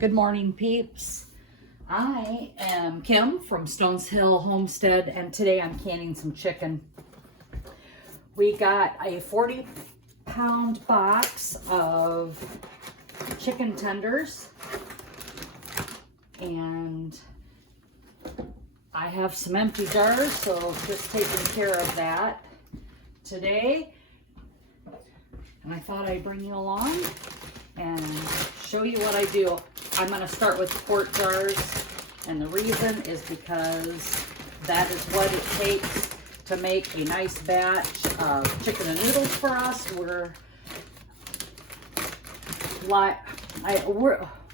Good morning, peeps. I am Kim from Stones Hill Homestead, and today I'm canning some chicken. We got a 40-pound box of chicken tenders, and I have some empty jars, so just taking care of that today. And I thought I'd bring you along and show you what I do. I'm going to start with quart jars, and the reason is because that is what it takes to make a nice batch of chicken and noodles for us.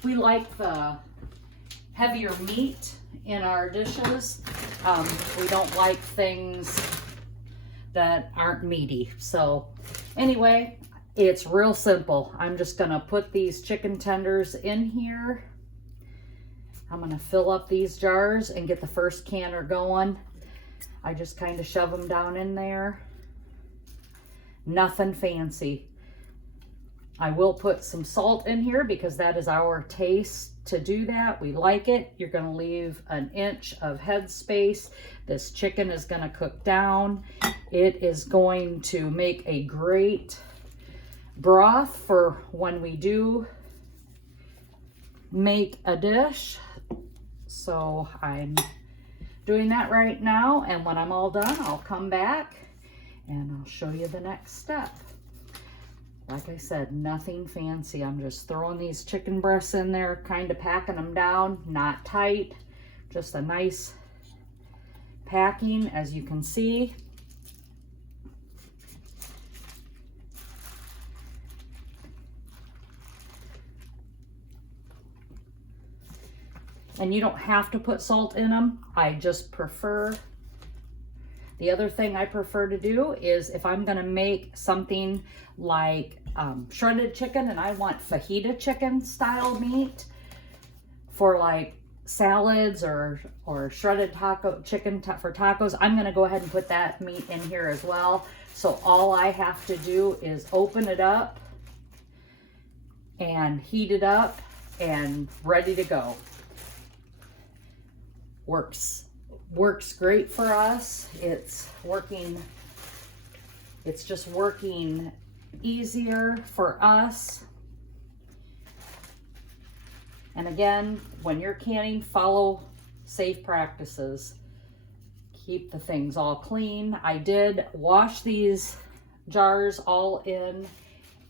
We like the heavier meat in our dishes. We don't like things that aren't meaty. So anyway, it's real simple. I'm just gonna put these chicken tenders in here. I'm gonna fill up these jars and get the first canner going. I just kind of shove them down in there. Nothing fancy. I will put some salt in here because that is our taste to do that. We like it. You're gonna leave an inch of head space. This chicken is gonna cook down. It is going to make a great broth for when we do make a dish. So I'm doing that right now, and when I'm all done, I'll come back and I'll show you the next step. Like I said, nothing fancy. I'm just throwing these chicken breasts in there, kind of packing them down, not tight, just a nice packing, as you can see. And you don't have to put salt in them. I just prefer. The other thing I prefer to do is if I'm gonna make something like shredded chicken and I want fajita chicken style meat for like salads or shredded taco chicken for tacos, I'm gonna go ahead and put that meat in here as well. So all I have to do is open it up and heat it up and ready to go. Works great for us. It's just working easier for us. And again, when you're canning, follow safe practices. Keep the things all clean. I did wash these jars all in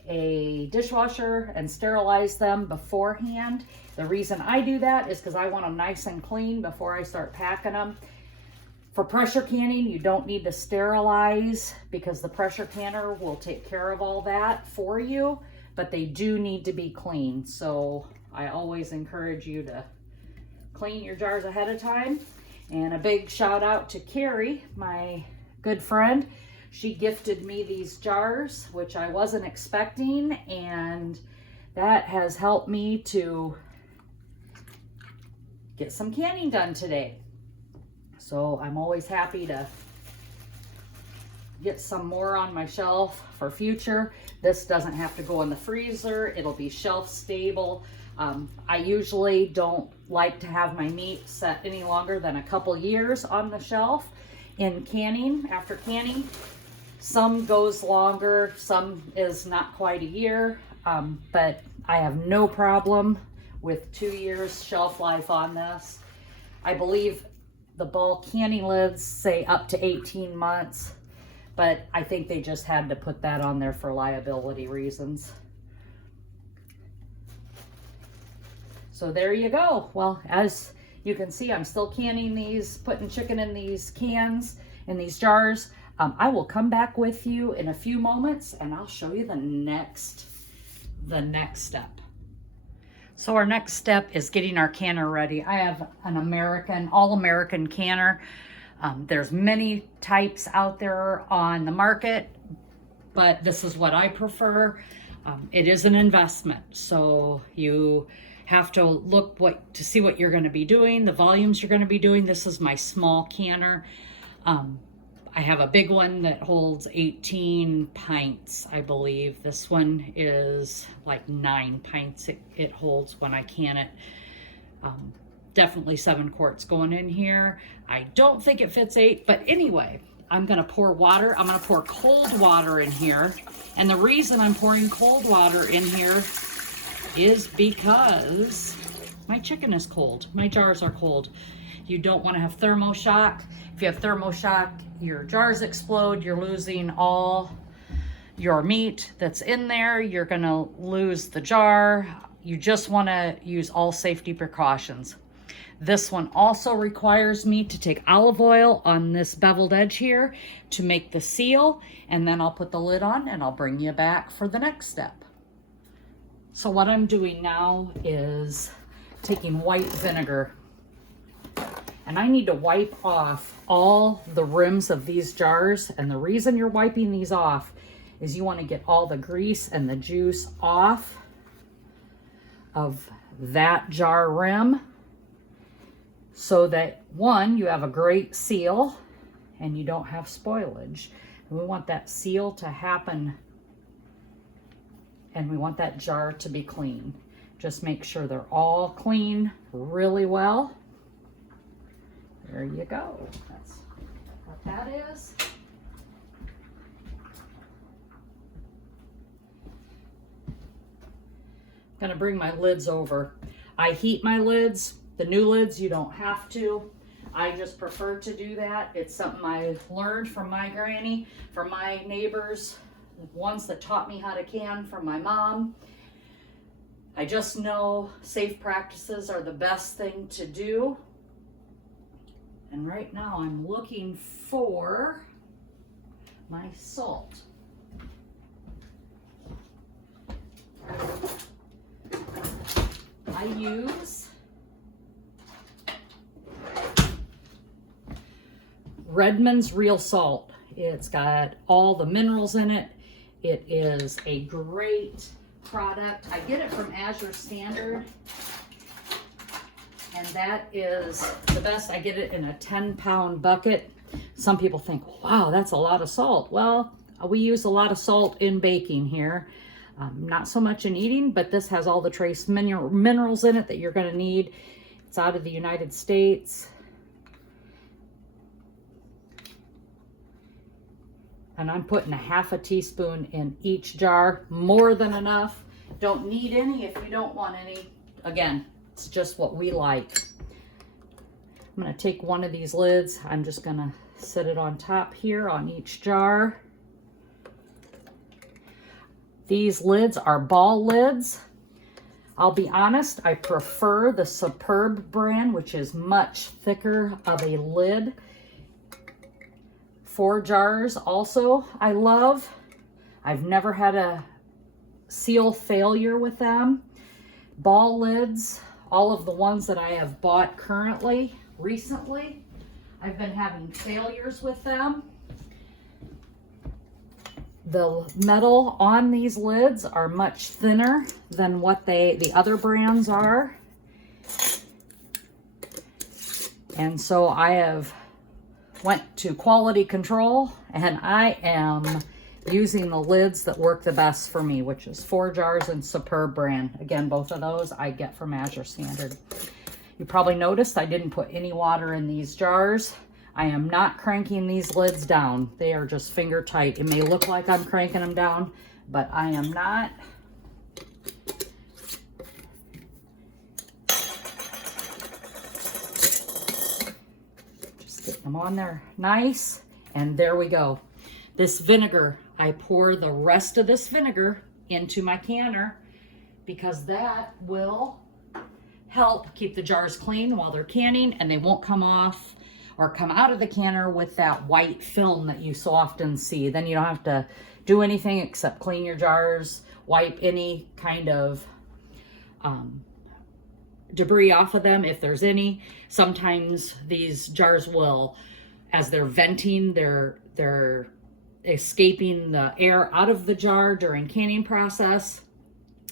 a dishwasher and sterilize them beforehand. The reason I do that is because I want them nice and clean before I start packing them. For pressure canning, you don't need to sterilize because the pressure canner will take care of all that for you, but they do need to be clean. So I always encourage you to clean your jars ahead of time. And a big shout out to Carrie, my good friend. She gifted me these jars, which I wasn't expecting, and that has helped me to get some canning done today. So I'm always happy to get some more on my shelf for future. This doesn't have to go in the freezer. It'll be shelf stable. I usually don't like to have my meat set any longer than a couple years on the shelf in canning, after canning. Some goes longer, some is not quite a year, but I have no problem with 2 years shelf life on this. I believe the bulk canning lids say up to 18 months, but I think they just had to put that on there for liability reasons. So there you go. Well, as you can see, I'm still canning these, putting chicken in these cans, in these jars. I will come back with you in a few moments and I'll show you the next step. So our next step is getting our canner ready. I have an all-American canner. There's many types out there on the market, but this is what I prefer. It is an investment, so you have to look to see what you're going to be doing, the volumes you're going to be doing. This is my small canner. I have a big one that holds 18 pints, I believe. This one is like 9 pints it holds when I can it. Definitely 7 quarts going in here. I don't think it fits 8, but anyway, I'm gonna pour water. I'm gonna pour cold water in here. And the reason I'm pouring cold water in here is because my chicken is cold. My jars are cold. You don't wanna have thermoshock. If you have thermoshock, your jars explode. You're losing all your meat that's in there. You're gonna lose the jar. You just wanna use all safety precautions. This one also requires me to take olive oil on this beveled edge here to make the seal, and then I'll put the lid on and I'll bring you back for the next step. So what I'm doing now is taking white vinegar, and I need to wipe off all the rims of these jars. And the reason you're wiping these off is you want to get all the grease and the juice off of that jar rim, so that one, you have a great seal and you don't have spoilage. And we want that seal to happen, and we want that jar to be clean. Just make sure they're all clean really well. There you go. That's what that is. I'm gonna bring my lids over. I heat my lids. The new lids, you don't have to. I just prefer to do that. It's something I learned from my granny, from my neighbors, the ones that taught me how to can, from my mom. I just know safe practices are the best thing to do. And right now I'm looking for my salt. I use Redmond's Real Salt. It's got all the minerals in it. It is a great product. I get it from Azure Standard, and that is the best. I get it in a 10-pound bucket. Some people think, wow, that's a lot of salt. Well, we use a lot of salt in baking here. Not so much in eating, but this has all the trace minerals in it that you're going to need. It's out of the United States. And I'm putting a half a teaspoon in each jar, more than enough. Don't need any if you don't want any. Again, it's just what we like. I'm gonna take one of these lids. I'm just gonna set it on top here on each jar. These lids are ball lids. I'll be honest, I prefer the Superb brand, which is much thicker of a lid. 4 jars also I love. I've never had a seal failure with them. Ball lids, all of the ones that I have bought currently, recently, I've been having failures with them. The metal on these lids are much thinner than what the other brands are. And so I have went to quality control, and I am using the lids that work the best for me, which is 4 jars and Superb brand. Again, both of those I get from Azure Standard. You probably noticed I didn't put any water in these jars. I am not cranking these lids down. They are just finger tight. It may look like I'm cranking them down, but I am not. Get them on there nice, and there we go. This vinegar, I pour the rest of this vinegar into my canner because that will help keep the jars clean while they're canning, and they won't come off or come out of the canner with that white film that you so often see. Then you don't have to do anything except clean your jars, wipe any kind of debris off of them if there's any. Sometimes these jars will, as they're venting, they're escaping the air out of the jar during canning process.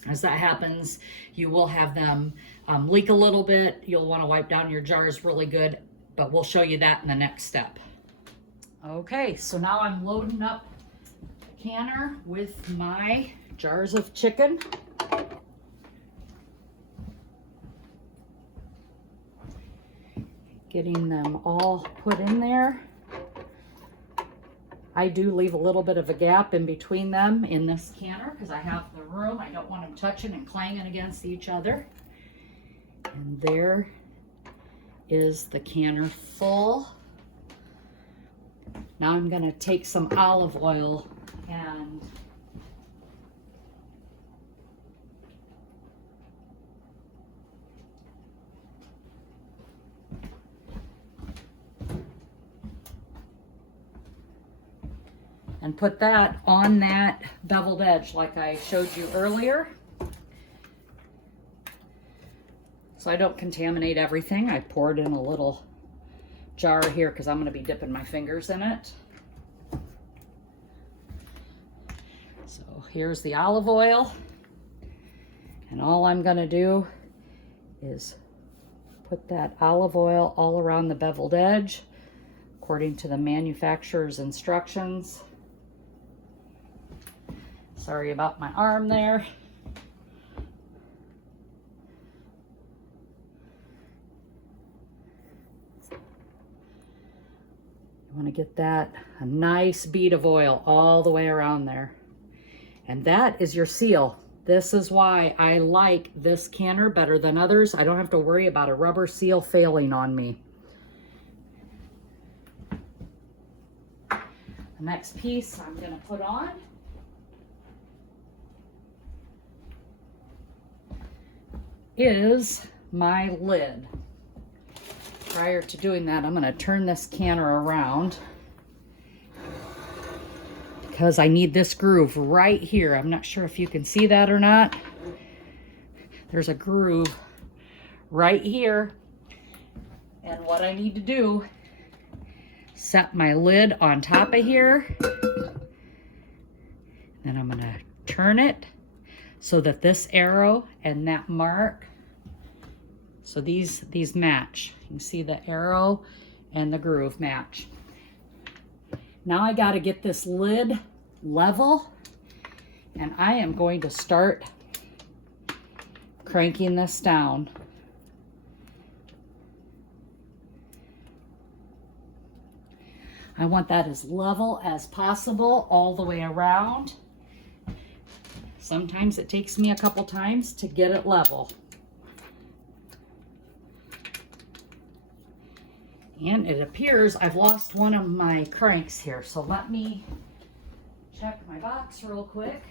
As that happens, you will have them leak a little bit. You'll want to wipe down your jars really good, but we'll show you that in the next step. Okay, so now I'm loading up the canner with my jars of chicken. Getting them all put in there. I do leave a little bit of a gap in between them in this canner because I have the room. I don't want them touching and clanging against each other. And there is the canner full. Now I'm going to take some olive oil and put that on that beveled edge like I showed you earlier. So I don't contaminate everything. I poured in a little jar here because I'm going to be dipping my fingers in it. So here's the olive oil. And all I'm going to do is put that olive oil all around the beveled edge according to the manufacturer's instructions. Sorry about my arm there. You want to get that a nice bead of oil all the way around there. And that is your seal. This is why I like this canner better than others. I don't have to worry about a rubber seal failing on me. The next piece I'm going to put on is my lid. Prior to doing that, I'm going to turn this canner around because I need this groove right here. I'm not sure if you can see that or not. There's a groove right here. And what I need to do, set my lid on top of here. Then I'm going to turn it so that this arrow and that mark, so these match. You can see the arrow and the groove match. Now I got to get this lid level, and I am going to start cranking this down. I want that as level as possible all the way around. Sometimes it takes me a couple times to get it level. And it appears I've lost one of my cranks here. So let me check my box real quick.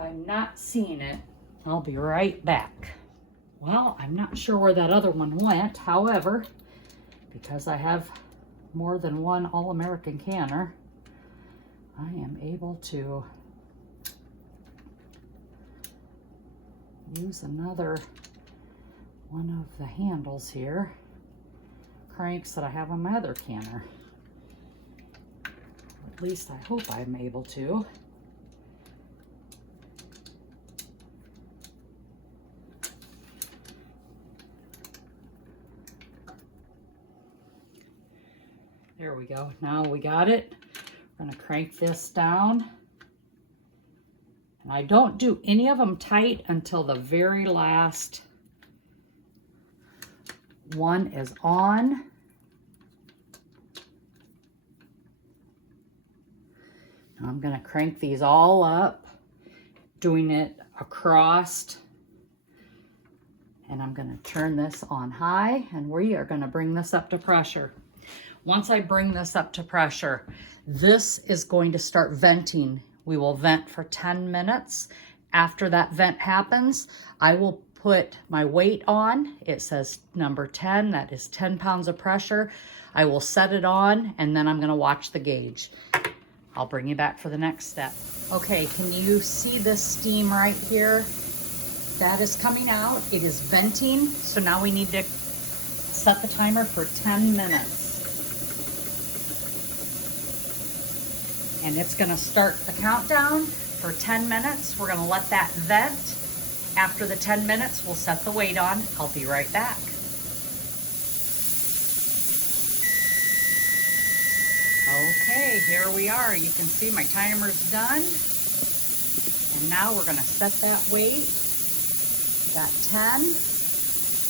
I'm not seeing it. I'll be right back. Well, I'm not sure where that other one went. However, because I have more than one All-American canner, I am able to use another one of the handles here, cranks that I have on my other canner. At least I hope I'm able to. There we go. Now we got it. We're going to crank this down. And I don't do any of them tight until the very last one is on. Now I'm going to crank these all up, doing it across. And I'm going to turn this on high, and we are going to bring this up to pressure. Once I bring this up to pressure, this is going to start venting. We will vent for 10 minutes. After that vent happens, I will put my weight on. It says number 10, that is 10 pounds of pressure. I will set it on, and then I'm going to watch the gauge. I'll bring you back for the next step. Okay, can you see this steam right here? That is coming out. It is venting. So now we need to set the timer for 10 minutes. And it's gonna start the countdown for 10 minutes. We're gonna let that vent. After the 10 minutes, we'll set the weight on. I'll be right back. Okay, here we are. You can see my timer's done. And now we're gonna set that weight. Got 10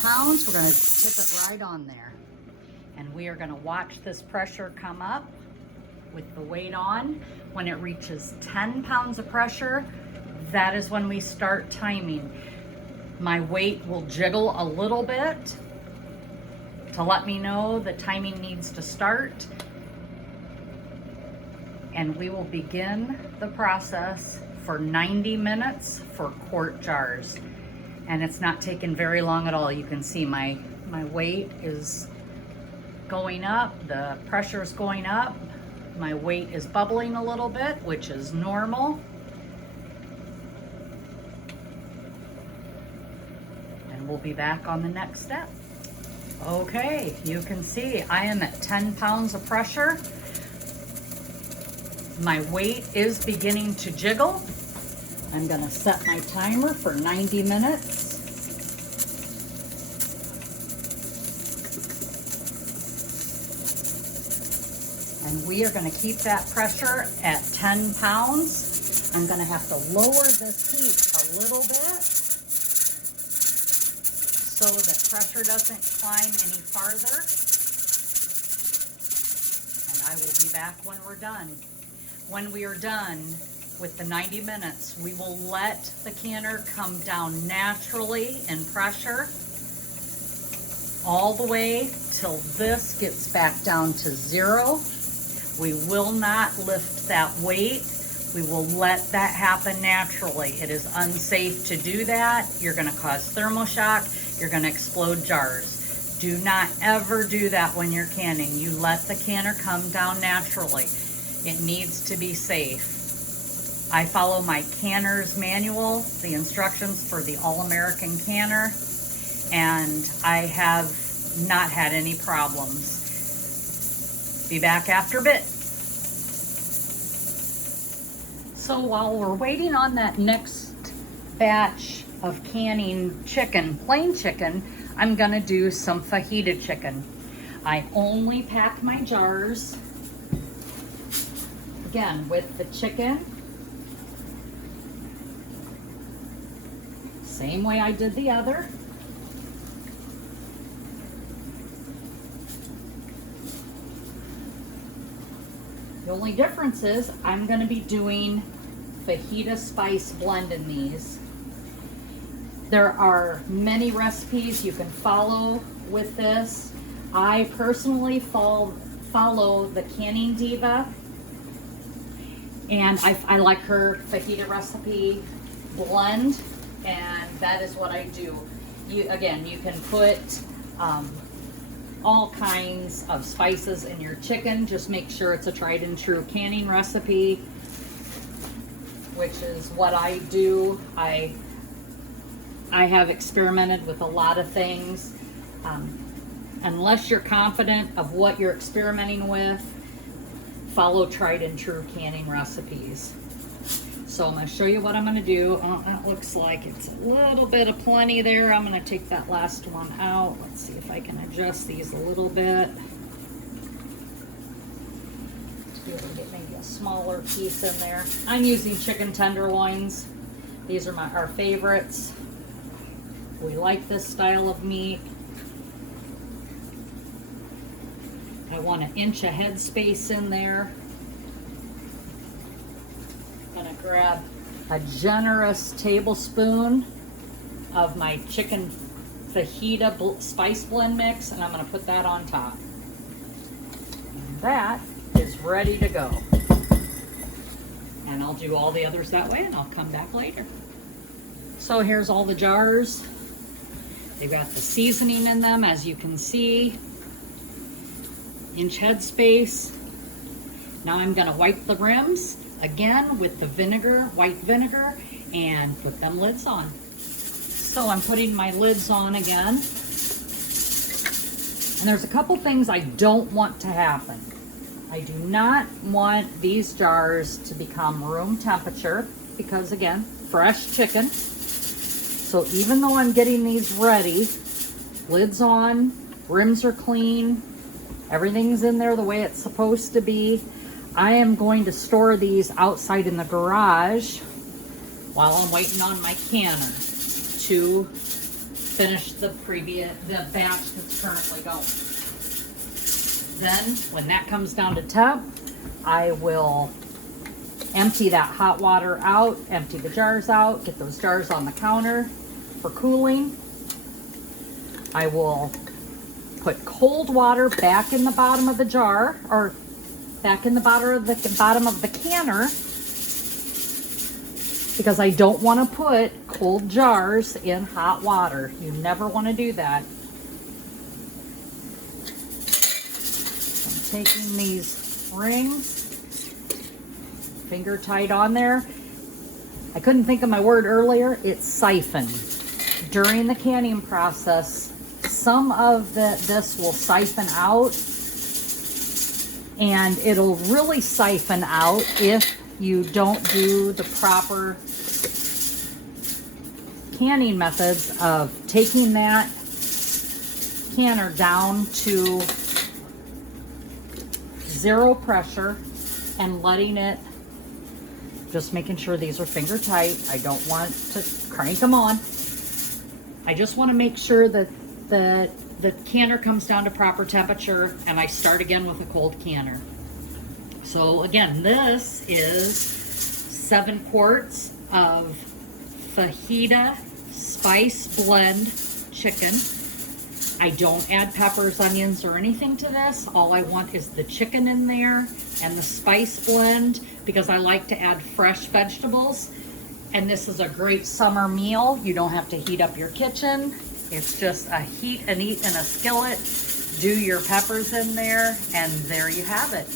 pounds. We're gonna tip it right on there. And we are gonna watch this pressure come up with the weight on. When it reaches 10 pounds of pressure, that is when we start timing. My weight will jiggle a little bit to let me know the timing needs to start. And we will begin the process for 90 minutes for quart jars. And it's not taking very long at all. You can see my weight is going up, the pressure is going up. My weight is bubbling a little bit, which is normal. And we'll be back on the next step. Okay, you can see I am at 10 pounds of pressure. My weight is beginning to jiggle. I'm gonna set my timer for 90 minutes. And we are gonna keep that pressure at 10 pounds. I'm gonna have to lower this heat a little bit so that pressure doesn't climb any farther. And I will be back when we're done. When we are done with the 90 minutes, we will let the canner come down naturally in pressure all the way till this gets back down to 0. We will not lift that weight. We will let that happen naturally. It is unsafe to do that. You're gonna cause thermoshock. You're gonna explode jars. Do not ever do that when you're canning. You let the canner come down naturally. It needs to be safe. I follow my canner's manual, the instructions for the All-American canner, and I have not had any problems. Be back after a bit. So while we're waiting on that next batch of canning chicken, plain chicken, I'm gonna do some fajita chicken. I only pack my jars, again, with the chicken. Same way I did the other. The only difference is I'm going to be doing fajita spice blend in these. There are many recipes you can follow with this. I personally follow the Canning Diva, and I like her fajita recipe blend, and that is what I do. You can put all kinds of spices in your chicken. Just make sure it's a tried and true canning recipe, which is what I do. I have experimented with a lot of things. Unless you're confident of what you're experimenting with, follow tried and true canning recipes. So I'm going to show you what I'm going to do. Oh, that looks like it's a little bit of plenty there. I'm going to take that last one out. Let's see if I can adjust these a little bit to be able to get maybe a smaller piece in there. I'm using chicken tenderloins. These are our favorites. We like this style of meat. I want 1 inch of head space in there. Grab a generous tablespoon of my chicken fajita spice blend mix, and I'm going to put that on top. And that is ready to go. And I'll do all the others that way, and I'll come back later. So here's all the jars. They've got the seasoning in them, as you can see. 1 inch head space. Now I'm going to wipe the rims again with the vinegar, white vinegar, and put them lids on. So I'm putting my lids on again. And there's a couple things I don't want to happen. I do not want these jars to become room temperature because, again, fresh chicken. So even though I'm getting these ready, lids on, rims are clean, everything's in there the way it's supposed to be, I am going to store these outside in the garage while I'm waiting on my canner to finish the batch that's currently going. Then when that comes down to temp, I will empty that hot water out, empty the jars out, get those jars on the counter for cooling. I will put cold water back in the bottom of the jar, or back in the bottom of the canner, because I don't want to put cold jars in hot water. You never want to do that. I'm taking these rings, finger tight on there. I couldn't think of my word earlier. It's siphon. During the canning process, some of this will siphon out, and it'll really siphon out if you don't do the proper canning methods of taking that canner down to 0 pressure and letting it, just making sure these are finger tight. I don't want to crank them on. I just want to make sure that the canner comes down to proper temperature, and I start again with a cold canner. So again, this is 7 quarts of fajita spice blend chicken. I don't add peppers, onions, or anything to this. All I want is the chicken in there and the spice blend, because I like to add fresh vegetables. And this is a great summer meal. You don't have to heat up your kitchen. It's just a heat and eat in a skillet. Do your peppers in there, and there you have it.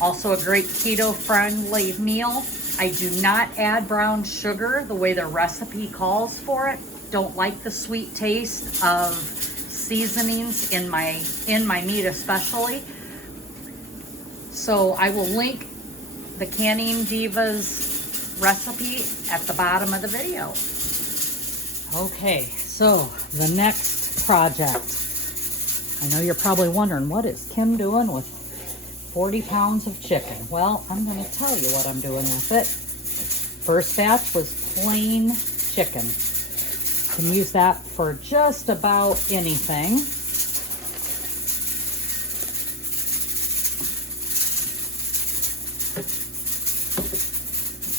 Also a great keto-friendly meal. I do not add brown sugar the way the recipe calls for it. Don't like the sweet taste of seasonings in my meat especially. So I will link the Canning Divas recipe at the bottom of the video. Okay, so the next project. I know you're probably wondering, what is Kim doing with 40 pounds of chicken? Well, I'm going to tell you what I'm doing with it. First batch was plain chicken. You can use that for just about anything. Not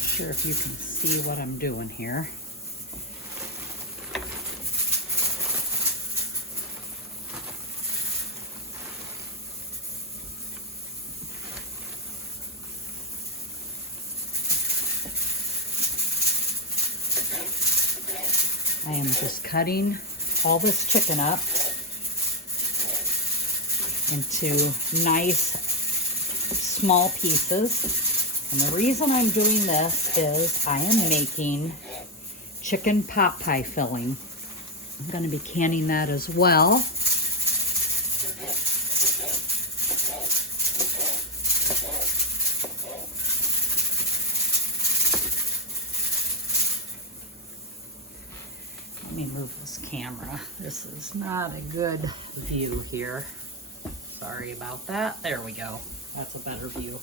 sure if you can see what I'm doing here. I am just cutting all this chicken up into nice small pieces. And the reason I'm doing this is I am making chicken pot pie filling. I'm going to be canning that as well. Let me move this camera. This is not a good view here. Sorry about that. There we go. That's a better view.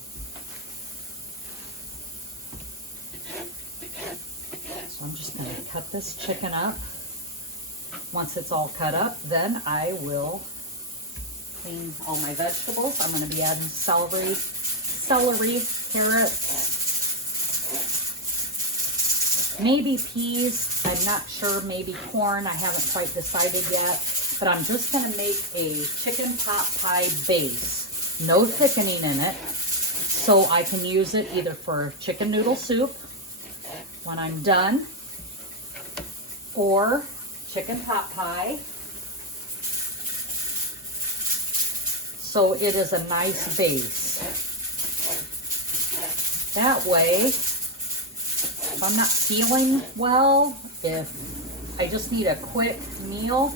So I'm just going to cut this chicken up. Once it's all cut up, then I will clean all my vegetables. I'm going to be adding celery, carrots, maybe peas. I'm not sure, maybe corn. I haven't quite decided yet. But I'm just going to make a chicken pot pie base. No thickening in it. So I can use it either for chicken noodle soup when I'm done, or chicken pot pie. So it is a nice base. That way, if I'm not feeling well, if I just need a quick meal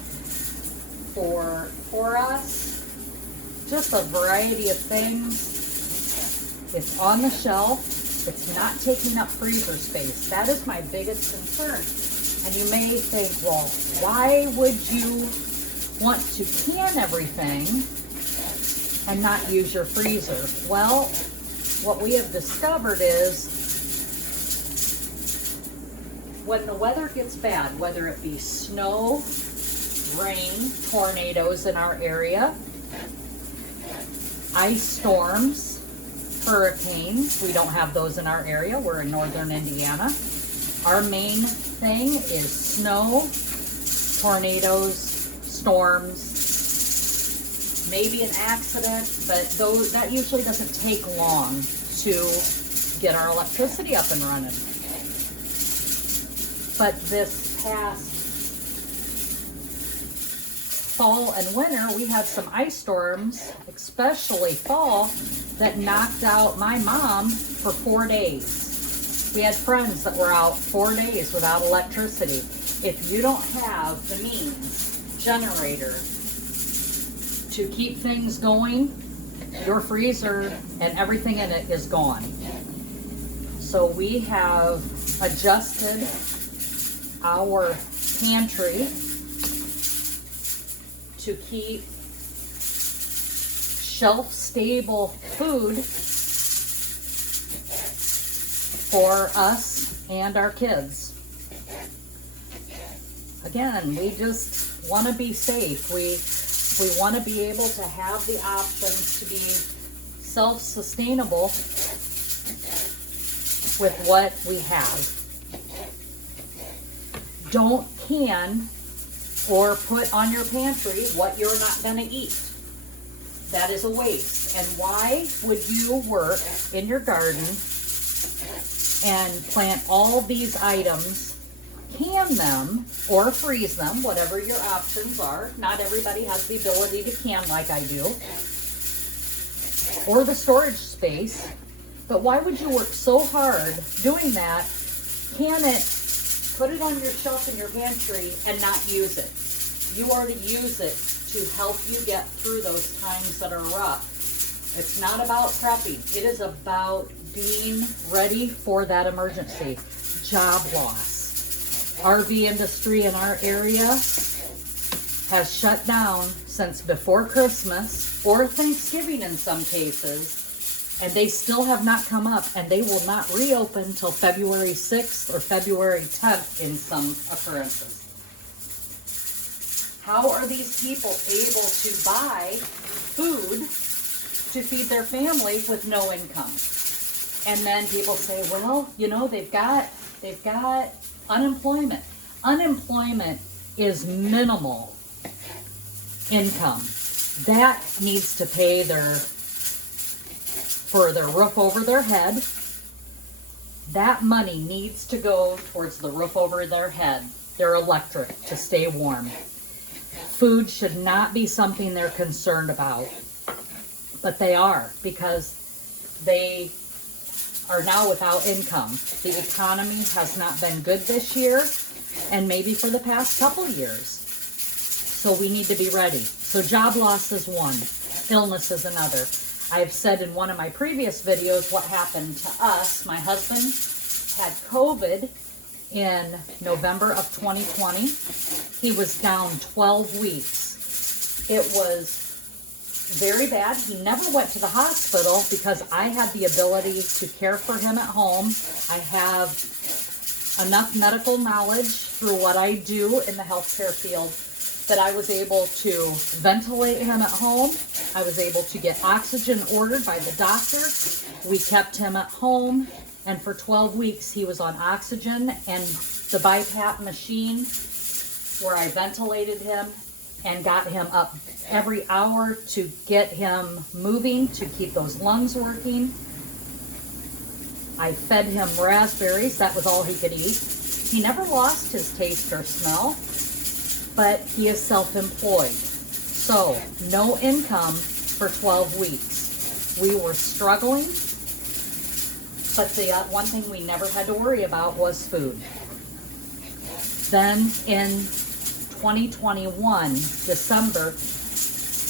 for us, just a variety of things. It's on the shelf. It's not taking up freezer space. That is my biggest concern. And you may think, well, why would you want to can everything and not use your freezer? Well, what we have discovered is when the weather gets bad, whether it be snow, rain, tornadoes in our area, ice storms, hurricanes, we don't have those in our area, we're in northern Indiana. Our main thing is snow, tornadoes, storms, maybe an accident, but that usually doesn't take long to get our electricity up and running. But this past fall and winter, we had some ice storms, especially fall, that knocked out my mom for 4 days. We had friends that were out 4 days without electricity. If you don't have the means, generator, to keep things going, your freezer and everything in it is gone. So we have adjusted our pantry to keep shelf-stable food for us and our kids. Again, we just want to be safe. We want to be able to have the options to be self-sustainable with what we have. Don't can or put on your pantry what you're not going to eat. That is a waste. And why would you work in your garden and plant all these items, can them or freeze them, whatever your options are? Not everybody has the ability to can like I do, or the storage space. But why would you work so hard doing that, can it, put it on your shelf in your pantry and not use it? You are to use it to help you get through those times that are rough. It's not about prepping. It is about being ready for that emergency. Job loss. RV industry in our area has shut down since before Christmas or Thanksgiving in some cases, and they still have not come up, and they will not reopen until February 6th or February 10th in some occurrences. How are these people able to buy food to feed their family with no income? And then people say, well, you know, they've got unemployment. Unemployment is minimal income. That needs to pay for their roof over their head. That money needs to go towards the roof over their head, their electric, to stay warm. Food should not be something they're concerned about, but they are, because they are now without income. The economy has not been good this year, and maybe for the past couple years. So we need to be ready. So job loss is one, illness is another. I've said in one of my previous videos what happened to us. My husband had COVID in November of 2020. He was down 12 weeks. It was very bad. He never went to the hospital because I had the ability to care for him at home. I have enough medical knowledge through what I do in the healthcare field that I was able to ventilate him at home. I was able to get oxygen ordered by the doctor. We kept him at home, and for 12 weeks he was on oxygen and the BiPAP machine where I ventilated him and got him up every hour to get him moving, to keep those lungs working. I fed him raspberries. That was all he could eat. He never lost his taste or smell, but he is self-employed. So, no income for 12 weeks. We were struggling, but the one thing we never had to worry about was food. Then in 2021, December,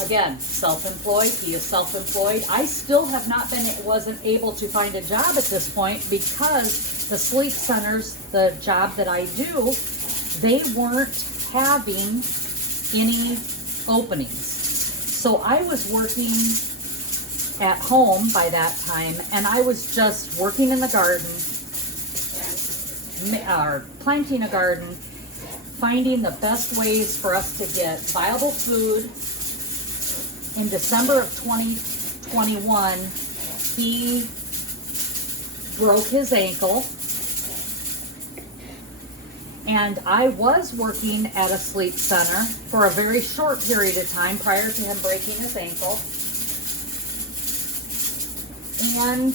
Again, self-employed, he is self-employed. I still have not wasn't able to find a job at this point because the sleep centers, the job that I do, they weren't having any openings. So I was working at home by that time, and I was just working in the garden, or planting a garden, finding the best ways for us to get viable food. In December of 2021, he broke his ankle, and I was working at a sleep center for a very short period of time prior to him breaking his ankle. And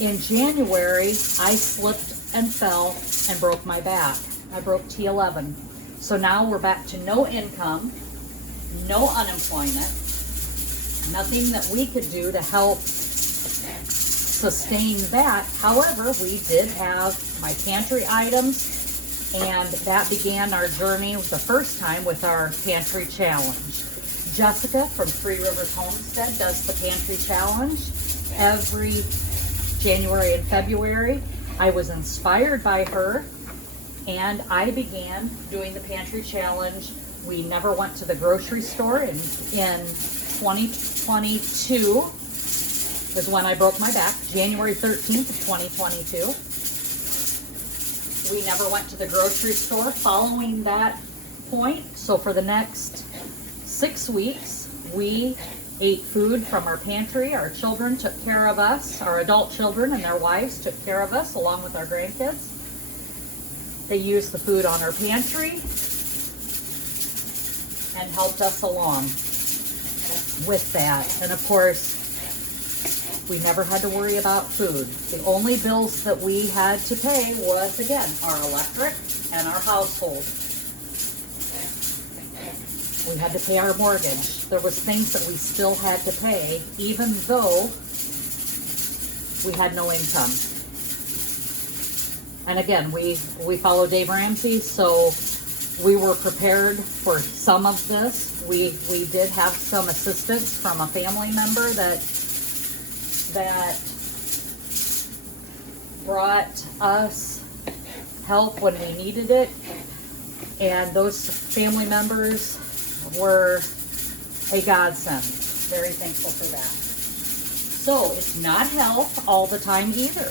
in January, I slipped and fell and broke my back. I broke T11. So now we're back to no income, no unemployment, nothing that we could do to help sustain that. However, we did have my pantry items, and that began our journey the first time with our pantry challenge. Jessica from Three Rivers Homestead does the pantry challenge every January and February. I was inspired by her, and I began doing the pantry challenge. We never went to the grocery store. In 2022 is when I broke my back, January 13th of 2022. We never went to the grocery store following that point. So for the next 6 weeks, we ate food from our pantry. Our children took care of us. Our adult children and their wives took care of us along with our grandkids. They used the food on our pantry and helped us along with that. And of course, we never had to worry about food. The only bills that we had to pay was, again, our electric and our household. We had to pay our mortgage. There was things that we still had to pay, even though we had no income. And again, we follow Dave Ramsey, so we were prepared for some of this. We did have some assistance from a family member that brought us help when we needed it, and those family members were a godsend. Very thankful for that. So it's not health all the time either.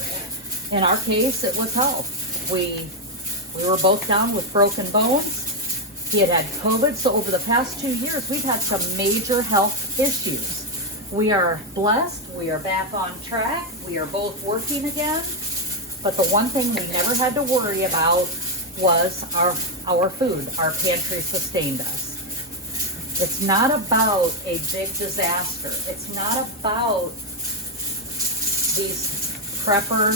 In our case, it was health. We were both down with broken bones. He had COVID, so over the past 2 years, we've had some major health issues. We are blessed. We are back on track. We are both working again. But the one thing we never had to worry about was our food. Our pantry sustained us. It's not about a big disaster. It's not about these prepper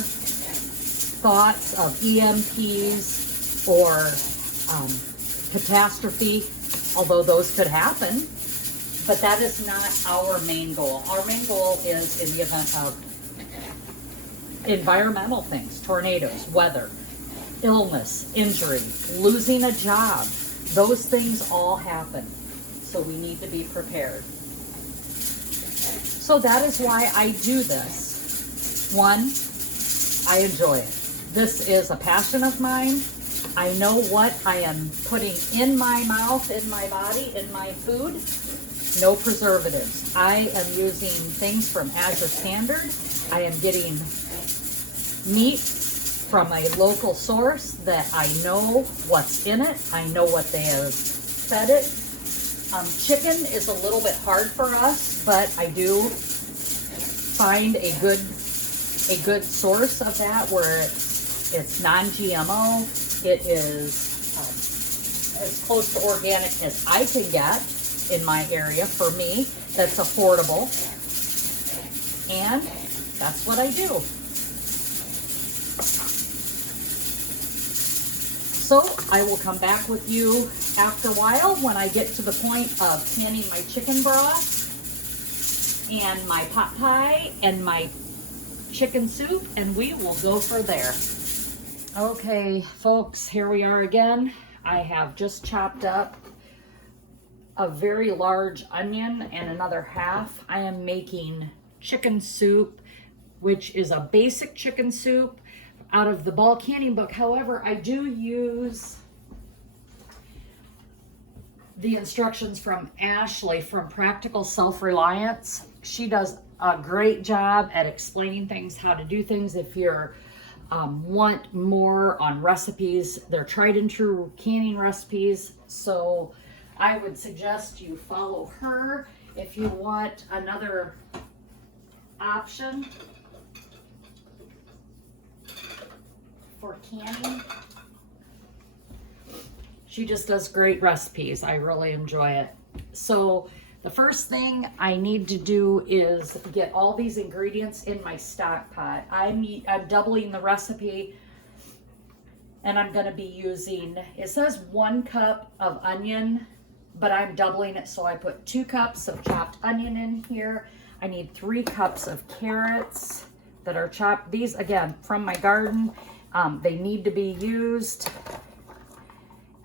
thoughts of EMPs or catastrophe, although those could happen. But that is not our main goal. Our main goal is in the event of environmental things, tornadoes, weather, illness, injury, losing a job. Those things all happen. So we need to be prepared. So that is why I do this. One, I enjoy it. This is a passion of mine. I know what I am putting in my mouth, in my body, in my food. No preservatives. I am using things from Azure Standard. I am getting meat from a local source that I know what's in it. I know what they have fed it. Chicken is a little bit hard for us, but I do find a good source of that where it's non-GMO. It is as close to organic as I can get in my area for me. That's affordable, and that's what I do. So I will come back with you after a while when I get to the point of canning my chicken broth and my pot pie and my chicken soup, and we will go for there. Okay, folks, here we are again. I have just chopped up a very large onion and another half, I am making chicken soup, which is a basic chicken soup out of the bulk canning book. However, I do use the instructions from Ashley from Practical Self-Reliance. She does a great job at explaining things, how to do things. If you're want more on recipes, they're tried and true canning recipes. So I would suggest you follow her. If you want another option for canning, she just does great recipes. I really enjoy it. So the first thing I need to do is get all these ingredients in my stock pot. I'm doubling the recipe, and I'm going to be using, it says 1 cup of onion, but I'm doubling it, so I put 2 cups of chopped onion in here. I need 3 cups of carrots that are chopped. These, again, from my garden. They need to be used,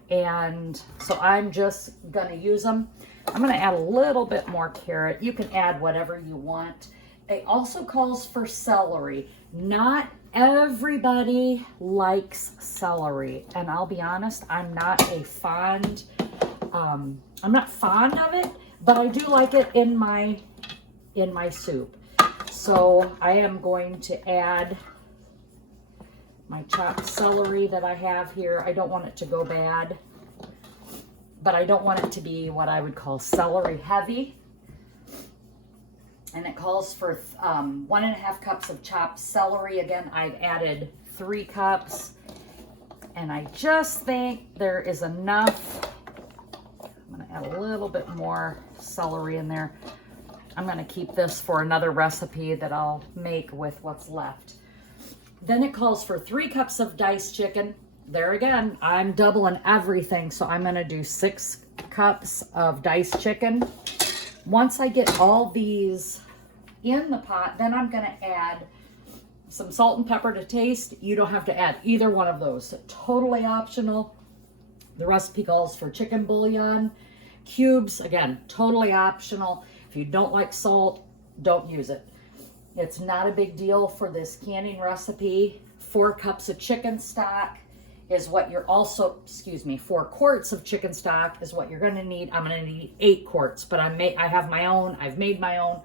and so I'm just going to use them. I'm going to add a little bit more carrot. You can add whatever you want. It also calls for celery. Not everybody likes celery, and I'll be honest, I'm not fond of it, but I do like it in my soup. So I am going to add my chopped celery that I have here. I don't want it to go bad, but I don't want it to be what I would call celery heavy. And it calls for 1.5 cups of chopped celery. Again, I've added 3 cups, and I just think there is enough. I'm gonna add a little bit more celery in there. I'm gonna keep this for another recipe that I'll make with what's left. Then it calls for 3 cups of diced chicken. There again, I'm doubling everything, so I'm gonna do 6 cups of diced chicken. Once I get all these in the pot, then I'm gonna add some salt and pepper to taste. You don't have to add either one of those. Totally optional. The recipe calls for chicken bouillon cubes. Again, totally optional. If you don't like salt, don't use it. It's not a big deal for this canning recipe. 4 cups of chicken stock is what you're also, 4 quarts of chicken stock is what you're gonna need. I'm gonna need 8 quarts, but I have my own, I've made my own.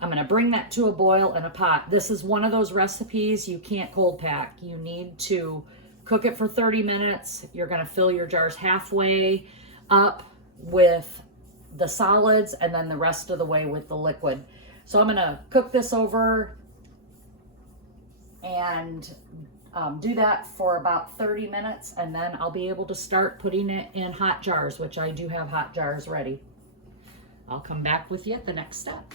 I'm gonna bring that to a boil in a pot. This is one of those recipes you can't cold pack. You need to cook it for 30 minutes. You're gonna fill your jars halfway up with the solids and then the rest of the way with the liquid. So I'm gonna cook this over and do that for about 30 minutes, and then I'll be able to start putting it in hot jars, which I do have hot jars ready. I'll come back with you at the next step.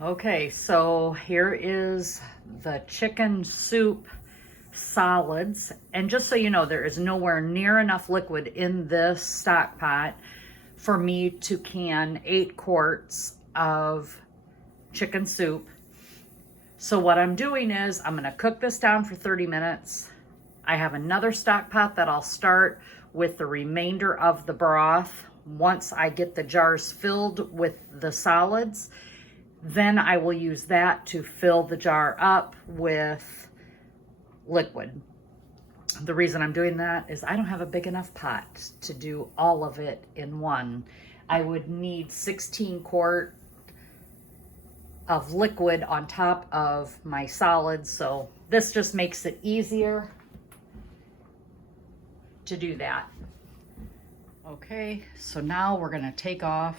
Okay, so here is the chicken soup solids. And just so you know, there is nowhere near enough liquid in this stock pot for me to can 8 quarts of chicken soup. So what I'm doing is I'm gonna cook this down for 30 minutes. I have another stock pot that I'll start with the remainder of the broth. Once I get the jars filled with the solids, then I will use that to fill the jar up with liquid. The reason I'm doing that is I don't have a big enough pot to do all of it in one. I would need 16 quart of liquid on top of my solids, so this just makes it easier to do that. Okay, so now we're gonna take off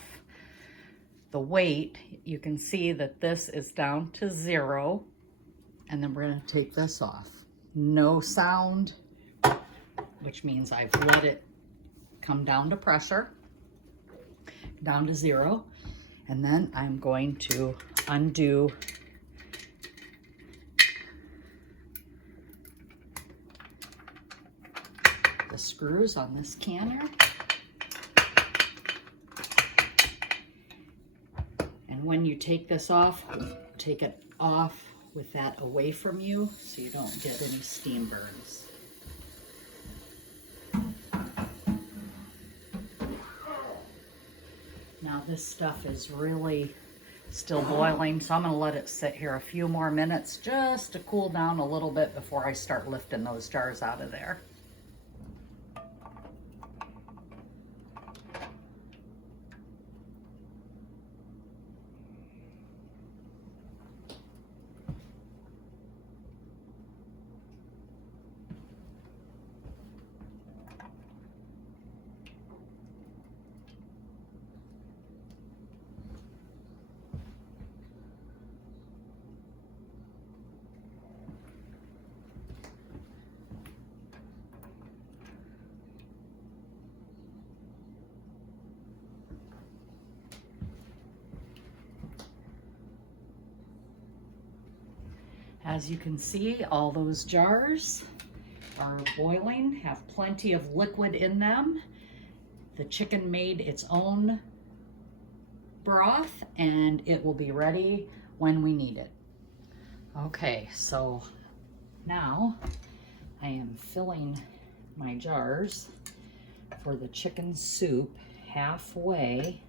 the weight. You can see that this is down to 0, and then we're gonna take this off. No sound, which means I've let it come down to pressure, down to 0. And then I'm going to undo the screws on this canner. And when you take this off, take it off with that away from you so you don't get any steam burns. this stuff is really still boiling, so I'm going to let it sit here a few more minutes just to cool down a little bit before I start lifting those jars out of there. As you can see, all those jars are boiling, have plenty of liquid in them. The chicken made its own broth and it will be ready when we need it. Okay, so now I am filling my jars for the chicken soup halfway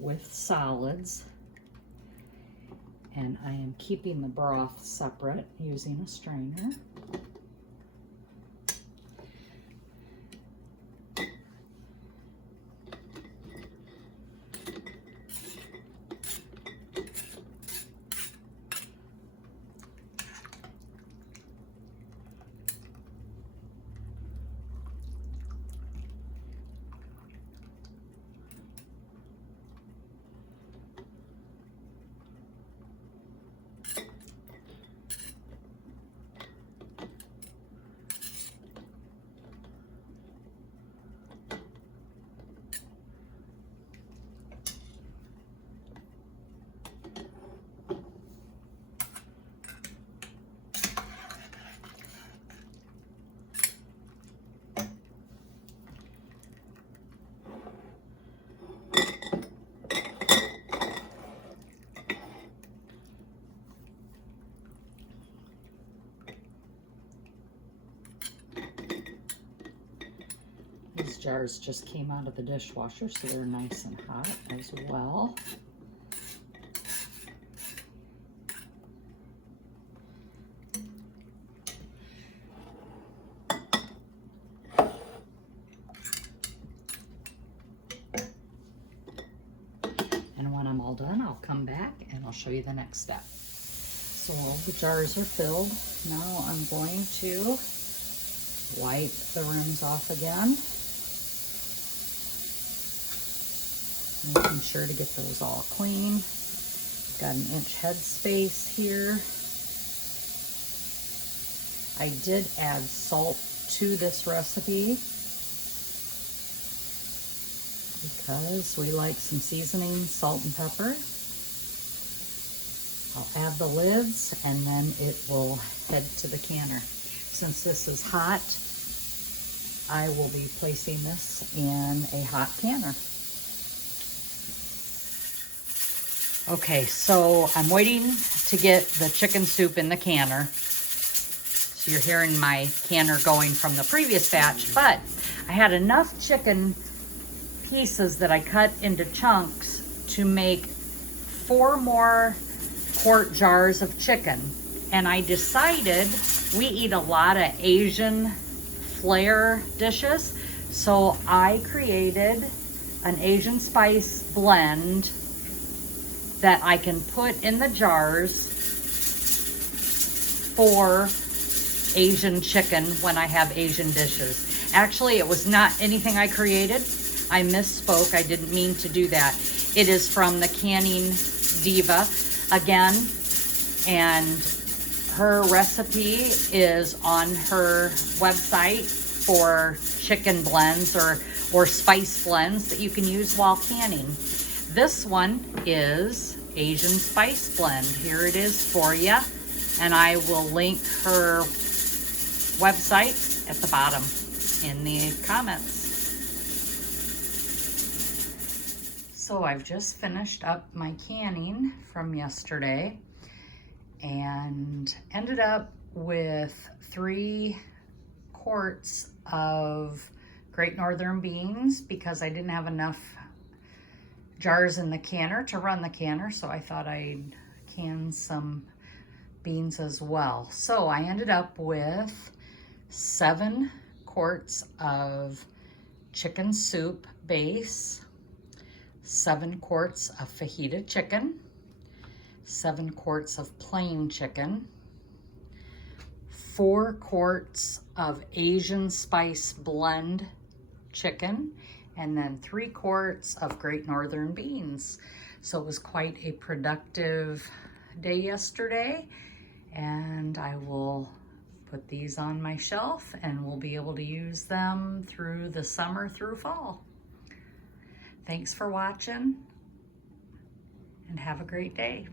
with solids. And I am keeping the broth separate using a strainer. These jars just came out of the dishwasher, so they're nice and hot as well. And when I'm all done, I'll come back and I'll show you the next step. So all the jars are filled. Now I'm going to wipe the rims off again. Making sure to get those all clean. Got an inch head space here. I did add salt to this recipe because we like some seasoning, salt and pepper. I'll add the lids and then it will head to the canner. Since this is hot, I will be placing this in a hot canner. Okay, so I'm waiting to get the chicken soup in the canner. So you're hearing my canner going from the previous batch, but I had enough chicken pieces that I cut into chunks to make 4 more quart jars of chicken. And I decided we eat a lot of Asian flair dishes, so I created an Asian spice blend that I can put in the jars for Asian chicken when I have Asian dishes. Actually, it was not anything I created. I misspoke. I didn't mean to do that. It is from the canning Diva again, and her recipe is on her website for chicken blends or spice blends that you can use while canning. This one is Asian Spice Blend. Here it is for you. And I will link her website at the bottom in the comments. So I've just finished up my canning from yesterday and ended up with 3 quarts of Great Northern beans because I didn't have enough jars in the canner to run the canner, so I thought I'd can some beans as well. So I ended up with 7 quarts of chicken soup base, 7 quarts of fajita chicken, 7 quarts of plain chicken, 4 quarts of Asian spice blend chicken, and then 3 quarts of Great Northern beans. So it was quite a productive day yesterday, and I will put these on my shelf and we'll be able to use them through the summer through fall. Thanks for watching and have a great day.